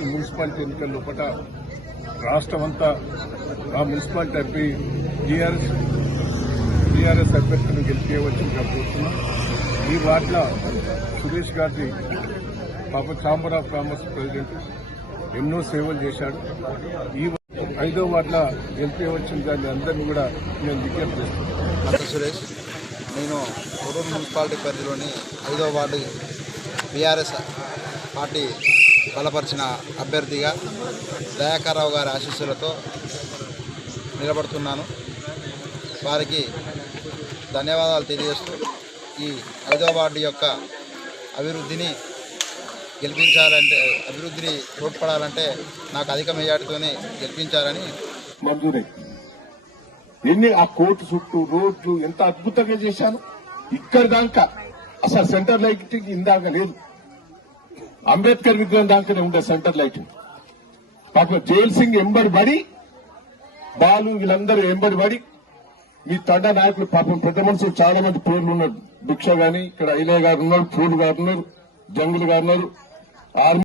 ఈ మున్సిపాలిటీ ఎన్నికల లోపల రాష్ట్రమంతా ఆ మున్సిపాలిటీ అభ్యర్థి టీఆర్ఎస్ అభ్యర్థులను గెలిపేయవచ్చుగా కోరుతున్నాం. ఈ వార్డుల సురేష్ గారి పాప ఛాంబర్ ఆఫ్ కామర్స్ ప్రెసిడెంట్ ఎన్నో సేవలు చేశాడు. ఈ 5వ వార్డుల గెలిపేయవచ్చును దాన్ని అందరినీ కూడా నేను విజ్ఞప్తి చేస్తున్నాను. సురేష్, నేను కొడూరు మున్సిపాలిటీ పరిధిలోని 5వ వార్డు బీఆర్ఎస్ పార్టీ బలపరిచిన అభ్యర్థిగా దయాకర్రావు గారి ఆశీస్సులతో నిలబడుతున్నాను. వారికి ధన్యవాదాలు తెలియజేస్తూ ఈ 5వ వార్డు యొక్క అభివృద్ధిని తోడ్పడాలంటే నాకు అధిక మెజార్టీతోనే గెలిపించాలని మంజూరే. ఎన్ని ఆ కోర్టు చుట్టూ రోడ్లు ఎంత అద్భుతంగా చేశాను. ఇక్కడి దాకా అసలు సెంటర్ లైటింగ్ ఇందాక లేదు. అంబేద్కర్ విగ్రహం దాకానే ఉండే సెంటర్ లైటింగ్. పాపం జైల్ సింగ్ ఎంబడి పడి, బాలు వీళ్ళందరూ ఎంబడి పడి, మీ తండ నాయకులు పాపం పెద్ద మనుషులు చాలా మంది పేర్లు ఉన్నారు. భిక్ష గాని ఇక్కడ ఐలయ్య గారు ఉన్నారు, పూలు గారు ఉన్నారు, జంగులు గారు ఉన్నారు, ఆర్మీ